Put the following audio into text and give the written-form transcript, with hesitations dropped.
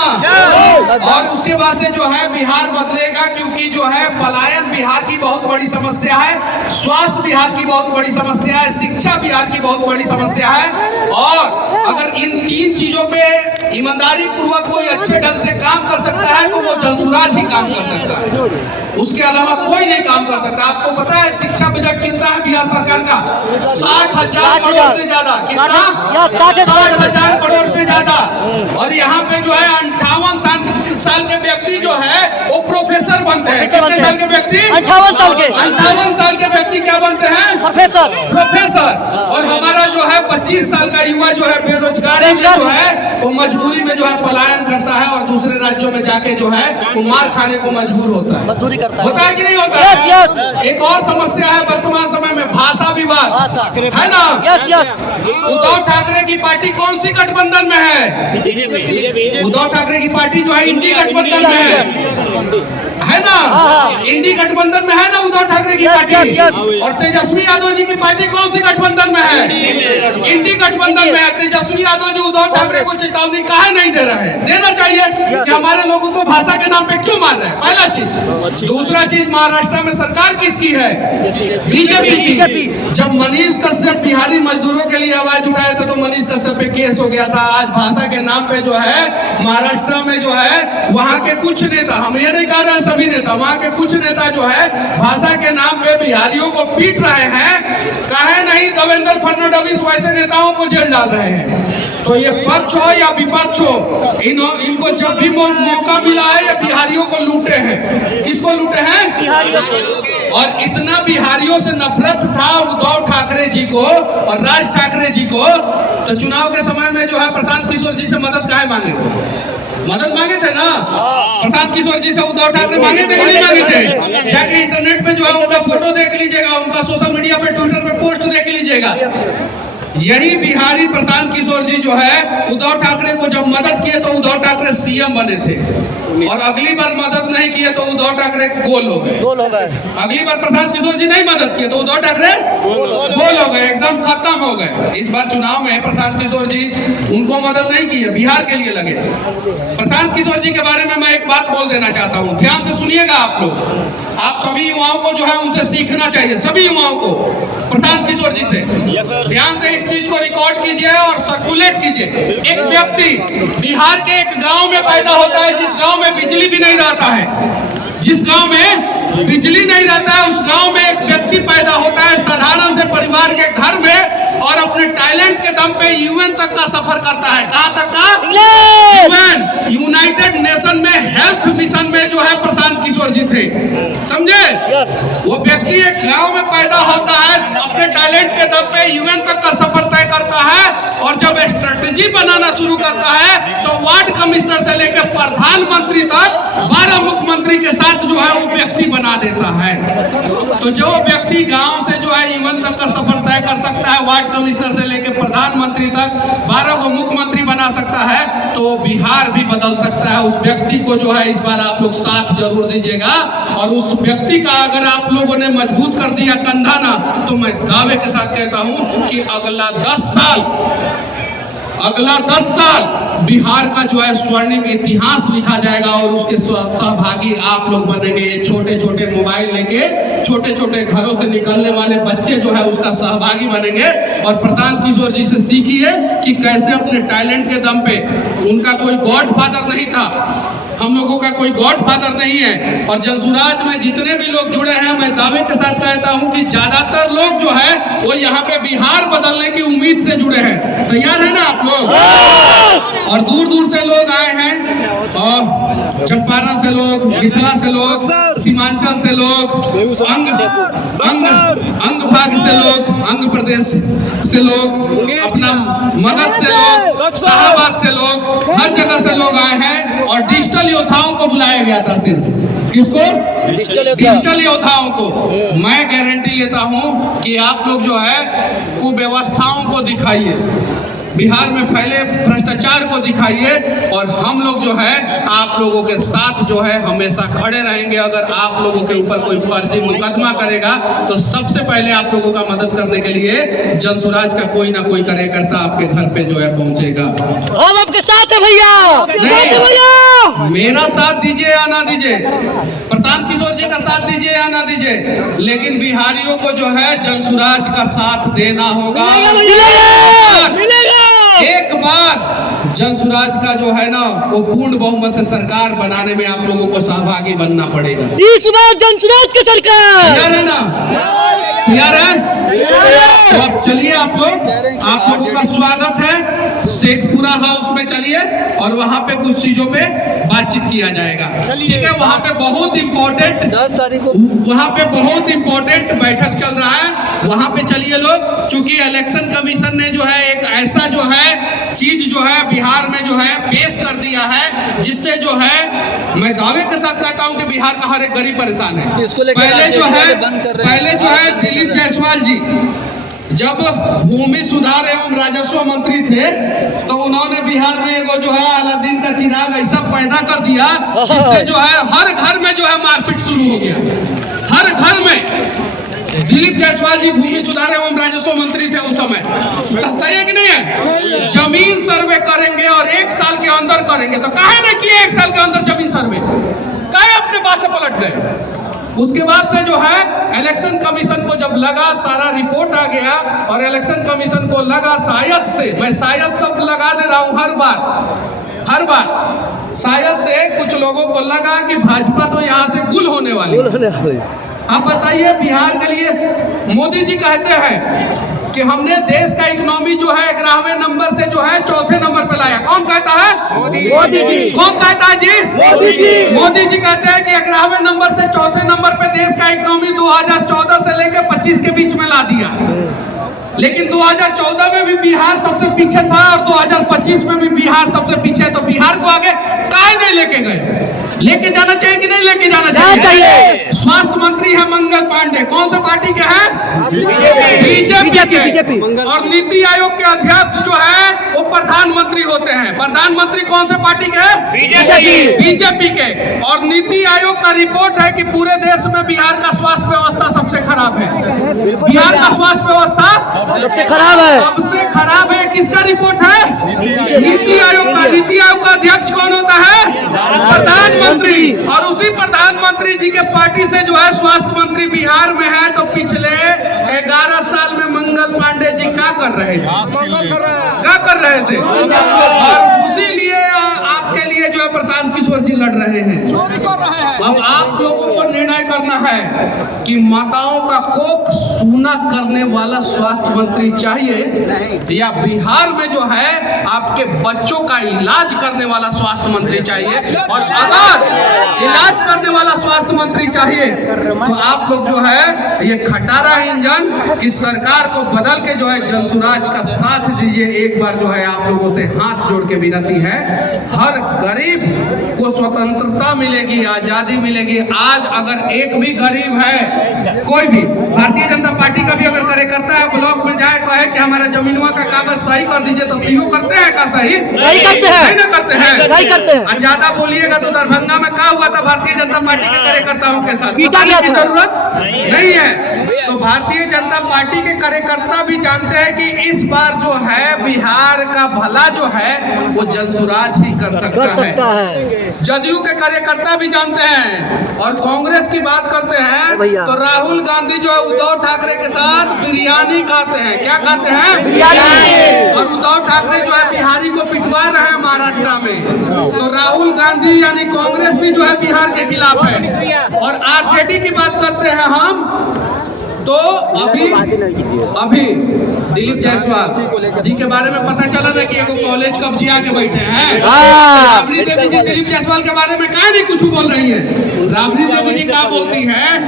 ना। और उसके बाद से जो है बिहार बदलेगा, क्योंकि जो है पलायन बिहार की बहुत बड़ी समस्या है, स्वास्थ्य बिहार की बहुत बड़ी समस्या है, शिक्षा बिहार की बहुत बड़ी समस्या है। और अगर इन 3 चीजों पे ईमानदारी पूर्वक कोई अच्छे ढंग से काम कर सकता है तो वो जनसुराज ही काम कर सकता है, उसके अलावा कोई नहीं काम कर सकता। आपको पता है शिक्षा बजट कितना है बिहार सरकार का? 60,000 करोड़ से ज्यादा। कितना? 60,000 करोड़ से ज्यादा। और यहाँ पे जो है 58 साल के व्यक्ति जो है वो प्रोफेसर बनते हैं। कितने साल के व्यक्ति? 58 साल के व्यक्ति क्या बनते हैं? प्रोफेसर। और हमारा जो है 25 साल का युवा जो है बेरोजगारी में जो है वो मजबूरी में जो है पलायन करता है और दूसरे राज्यों में जाके जो है वो मार खाने को मजबूर होता है, मजदूरी करता होता है कि नहीं होता है? एक और समस्या है वर्तमान समय में, भाषा विवाद है ना। उद्धव ठाकरे की पार्टी कौन सी गठबंधन में है? उद्धव ठाकरे की पार्टी जो है इंडी गठबंधन में है ना। इंडी गठबंधन में है ना उद्धव ठाकरे की पार्टी। और तेजस्वी यादव जी की पार्टी कौन सी गठबंधन में है? इंडी गठबंधन में है। तेजस्वी यादव जी उद्धव ठाकरे को चेतावनी काहे नहीं दे रहे हैं? देना चाहिए कि हमारे लोगों को भाषा के नाम पे क्यों मार रहे हैं, पहला चीज। दूसरा चीज, महाराष्ट्र में सरकार किसकी है? बीजेपी की। जब मनीष कश्यप बिहारी मजदूरों के लिए आवाज उठाए थे तो मनीष कश्यप पे केस हो गया था। आज भाषा के नाम पे जो है महाराष्ट्र में जो है वहाँ के कुछ नेता, हम ये नहीं कह रहे हैं सभी नेता, वहाँ के कुछ नेता जो है भाषा के नाम पे बिहारियों को पीट रहे हैं। काहे नहीं देवेंद्र फडणवीस वैसे नेताओं को जेल डाल रहे हैं। तो ये पक्ष हो या विपक्ष हो, इनको जब भी मौका मिला है ये बिहारियों को लूटे हैं। किसको लूटे हैं? बिहारियों को। और इतना बिहारियों से नफरत था उद्धव ठाकरे जी को और राज ठाकरे जी को, तो चुनाव के समय में जो है प्रशांत किशोर जी से मदद काहे मांगे? मदद मांगे थे ना प्रशांत किशोर जी से। उद्धव ठाकरे मांगे थे कि नहीं मांगे थे? जाके इंटरनेट पे जो है उनका फोटो देख लीजिएगा, उनका सोशल मीडिया पे ट्विटर पे पोस्ट देख लीजिएगा। यही बिहारी प्रशांत किशोर जी जो है उद्धव ठाकरे को जब मदद किए तो उद्धव ठाकरे सीएम बने थे, और अगली बार मदद नहीं किए तो उद्धव ठाकरे गोल हो गए। अगली बार प्रशांत किशोर जी नहीं मदद किए तो उद्धव ठाकरे गोल हो गए, एकदम खत्म हो गए। इस बार चुनाव में प्रशांत किशोर जी उनको मदद नहीं की है, बिहार के लिए लगे। प्रशांत किशोर जी के बारे में मैं एक बात बोल देना चाहता हूँ, ध्यान से सुनिएगा आप लोग। आप सभी युवाओं को जो है उनसे सीखना चाहिए, सभी युवाओं को प्रशांत किशोर जी से। ध्यान से इस चीज को रिकॉर्ड कीजिए और सर्कुलेट कीजिए। एक व्यक्ति बिहार के एक गांव में पैदा होता है जिस गांव में बिजली भी नहीं रहता है, जिस गांव में बिजली नहीं रहता है उस गांव में एक व्यक्ति पैदा होता है साधारण से परिवार के घर में, और अपने टैलेंट के दम पे यूएन तक का सफर करता है। कहां तक का? यूएन, यूनाइटेड नेशन में हेल्थ मिशन में जो है प्रशांत किशोर जी थे, समझे? वो व्यक्ति एक गांव में पैदा होता है, अपने टैलेंट के दम पे यूएन तक का सफर तय करता है, और जब स्ट्रेटेजी बनाना शुरू करता है तो वार्ड कमिश्नर से लेकर प्रधानमंत्री तक 12 मुख्यमंत्री के साथ जो है वो व्यक्ति बना देता है। तो जो व्यक्ति गांव से जो है यूएन तक का सफर तय कर सकता है, वार्ड कमिश्नर से लेकर प्रधानमंत्री तक 12 को मुख्यमंत्री बना सकता है, तो बिहार भी बदल सकता है। उस व्यक्ति को जो है इस बार आप लोग साथ जरूर दीजिएगा, और उस व्यक्ति का अगर आप लोगों ने मजबूत कर दिया कंधा ना, तो मैं दावे के साथ कहता हूं कि अगला 10 साल बिहार का जो है स्वर्णिम इतिहास लिखा जाएगा, और उसके सहभागी आप लोग बनेंगे। ये छोटे छोटे मोबाइल लेके छोटे छोटे घरों से निकलने वाले बच्चे जो है उसका सहभागी बनेंगे। और प्रशांत किशोर जी से सीखिए कि कैसे अपने टैलेंट के दम पे, उनका कोई गॉड फादर नहीं था, हम लोगों का कोई गॉड फादर नहीं है। और जनसुराज में जितने भी लोग जुड़े हैं, मैं दावे के साथ कहता हूं कि ज्यादातर लोग जो है वो यहाँ पे बिहार बदलने की उम्मीद से जुड़े हैं। तैयार है ना आप लोग? और दूर दूर से लोग आए हैं, और चंपारण से लोग, मिथिला से लोग, सीमांचल से लोग, अंग भाग से लोग, अंग प्रदेश से लोग, अपना मगध से लोग, शाहबाद से लोग, हर जगह से लोग आए हैं। और डिजिटल योद्धाओं को बुलाया गया था। सिर्फ किसको? डिजिटल योद्धाओं को। मैं गारंटी लेता हूं कि आप लोग जो है कुव्यवस्थाओं को दिखाइए, बिहार में फैले भ्रष्टाचार को दिखाइए, और हम लोग जो है आप लोगों के साथ जो है हमेशा खड़े रहेंगे। अगर आप लोगों के ऊपर कोई फर्जी मुकदमा करेगा तो सबसे पहले आप लोगों का मदद करने के लिए जनसुराज का कोई ना कोई कार्यकर्ता आपके घर पे जो है पहुंचेगा। हम आपके साथ हैं भैया। मेरा साथ दीजिए या ना दीजिए, प्रशांत किशोर जी का साथ दीजिए या ना दीजिए, लेकिन बिहारियों को जो है जनसुराज का साथ देना होगा। एक बार जनसुराज का जो है ना वो पूर्ण बहुमत से सरकार बनाने में आप लोगों को सहभागी बनना पड़ेगा। इस बार जनसुराज की सरकार यार है ना, यार है। तो अब चलिए आप लोगों का स्वागत है शेखपुरा हाउस में, चलिए और वहाँ पे कुछ चीजों पे बातचीत किया जाएगा। ठीक है, वहाँ पे बहुत इम्पोर्टेंट 10 तारीख को वहाँ पे बहुत इम्पोर्टेंट बैठक चल रहा है, वहाँ पे चलिए लोग। चूंकि इलेक्शन कमीशन ने जो है एक ऐसा जो है चीज जो है बिहार में जो है पेश कर दिया है, जिससे जो है मैं दावे के साथ कहता हूँ कि बिहार का हर एक गरीब परेशान है। इसको लेकर पहले जो है दिलीप जायसवाल जी जब भूमि सुधार एवं राजस्व मंत्री थे तो उन्होंने बिहार में एगो जो है अलादीन का चिराग ऐसा पैदा कर दिया जिससे जो है हर घर में जो है मारपीट शुरू हो गया। हर घर में दिलीप जायसवाल जी भूमि सुधार एवं राजस्व मंत्री थे उस समय। सही है कि नहीं है? जमीन सर्वे करेंगे और 1 साल के अंदर करेंगे, तो काहे नहीं किए 1 साल के अंदर जमीन सर्वे? काहे अपने बात से पलट गए? उसके बाद से जो है इलेक्शन कमीशन को जब लगा, सारा रिपोर्ट आ गया और इलेक्शन कमीशन को लगा शायद से, मैं शायद शब्द लगा दे रहा हूं हर बार शायद से कुछ लोगों को लगा कि भाजपा तो यहाँ से गुल होने वाली। आप बताइए, बिहार के लिए मोदी जी कहते हैं कि हमने देश का इकोनॉमी जो है 11वें नंबर से जो है 4थे नंबर पे लाया। कौन कहता है? मोदी जी। कौन कहता है जी? मोदी जी। मोदी जी कहते हैं कि 11वें नंबर से 4थे नंबर पे देश का इकोनॉमी 2014 से लेकर 25 के बीच में ला दिया। लेकिन 2014 में भी बिहार सबसे पीछे था और 2025 में भी बिहार सबसे पीछे है। तो बिहार को आगे काहे नहीं लेके गए? लेके जाना चाहिए कि नहीं लेके जाना चाहिए? स्वास्थ्य मंत्री है मंगल पांडे, कौन से पार्टी के हैं? बीजेपी। और नीति आयोग के अध्यक्ष जो है वो प्रधानमंत्री होते हैं। प्रधानमंत्री कौन से पार्टी के? बीजेपी के। और नीति आयोग का रिपोर्ट है कि पूरे देश में बिहार का स्वास्थ्य व्यवस्था सबसे खराब है। बिहार का स्वास्थ्य व्यवस्था सबसे खराब है। सबसे खराब है। किसका रिपोर्ट है? नीति आयोग का। नीति आयोग का अध्यक्ष कौन होता है? प्रधानमंत्री। और उसी प्रधानमंत्री जी के पार्टी से जो है स्वास्थ्य मंत्री बिहार में है। तो पिछले 11 साल में मंगल पांडे जी क्या कर रहे थे? और उसी लिए आपके लिए जो है प्रशांत किशोर जी लड़ रहे हैं। अब आप लोगों को निर्णय करना है कि माताओं का कोख सूना करने वाला स्वास्थ्य मंत्री चाहिए या बिहार में जो है आपके बच्चों का इलाज करने वाला स्वास्थ्य मंत्री चाहिए। और अगर इलाज करने वाला स्वास्थ्य मंत्री चाहिए तो आप लोग जो है ये खटारा इंजन की सरकार को बदल के जो है जनसुराज का साथ दीजिए। एक बार जो है आप लोगों से हाथ जोड़ के विनती है, हर गरीब को स्वतंत्रता मिलेगी, आजादी मिलेगी। आज अगर एक भी गरीब है, कोई भी भारतीय जनता पार्टी का भी अगर कार्यकर्ता है ब्लॉक में जाए कहे कि हमारा जमीनवा का कागज सही कर दीजिए, तो सीओ करते हैं का सही? नहीं करते हैं। नहीं करते हैं। ज्यादा बोलिएगा तो दरभंगा में क्या हुआ था भारतीय जनता पार्टी के कार्यकर्ताओं के साथ? बताने की जरूरत नहीं है। तो भारतीय जनता पार्टी के कार्यकर्ता भी जानते हैं कि इस बार जो है बिहार का भला जो है वो जनसुराज ही कर सकता है। जदयू के कार्यकर्ता भी जानते हैं। और कांग्रेस की बात करते हैं तो राहुल गांधी जो है उद्धव ठाकरे के साथ बिरयानी खाते हैं। क्या खाते हैं? बिरयानी। और उद्धव ठाकरे जो है बिहारी को पिटवा रहे हैं महाराष्ट्र में। तो राहुल गांधी यानी कांग्रेस भी जो है बिहार के खिलाफ है। और आरजेडी की बात करते हैं हम तो अभी दिलीप जायसवाल जी के बारे में पता चला ना कि एगो कॉलेज कब्जिया के बैठे हैं। राबड़ी देवी जी दिलीप जायसवाल के बारे में क्या नहीं कुछ बोल रही है। राबड़ी देवी जी क्या बोलती है